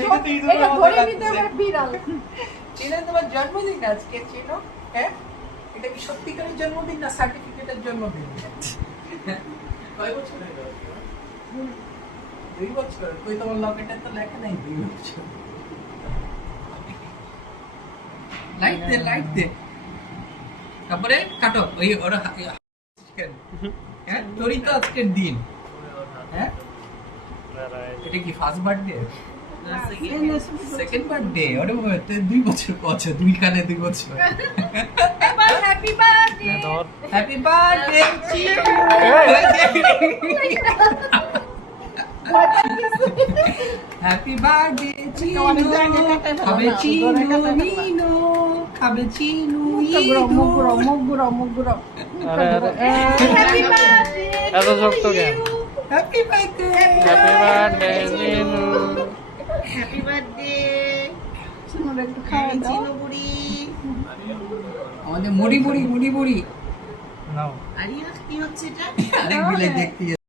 এটা ধরে নিতে আমার বিড়াল। চিনো তোমার জন্মদিন আজকে চিনো? হ্যাঁ, এটা কি সত্যিকারের জন্মদিন না সার্টিফিকেটের জন্মদিন? কয় বছর হয়ে গেল? 2 বছর। কই তোমার লকেটে তো লেখা নাই 2 বছর। লাইট দে তারপরে কাটো ওই ওরা হ্যাঁ তোরই তো আজকের দিন। হ্যাঁ এটা কি ফার্স্ট বার্থডে? Second birthday? ওরে বাবা, তো 2 বছর পছে, 2 কানে 2 বছর। এবার happy birthday. Happy birthday happy birthday চিনো, খাবে চিনো মিনো, খাবে চিনো মুগুরো। আরে আরে হ্যাপি বার্থডে। এত শক্ত কেন? Happy birthday happy birthday Jinu. Happy birthday. শোনো একটু খাওয়া দাও। চিনো বুড়ি। আমাদের মুড়ি নাও আরিয়া কি হচ্ছে এটা? আরেক বিলে দেখতে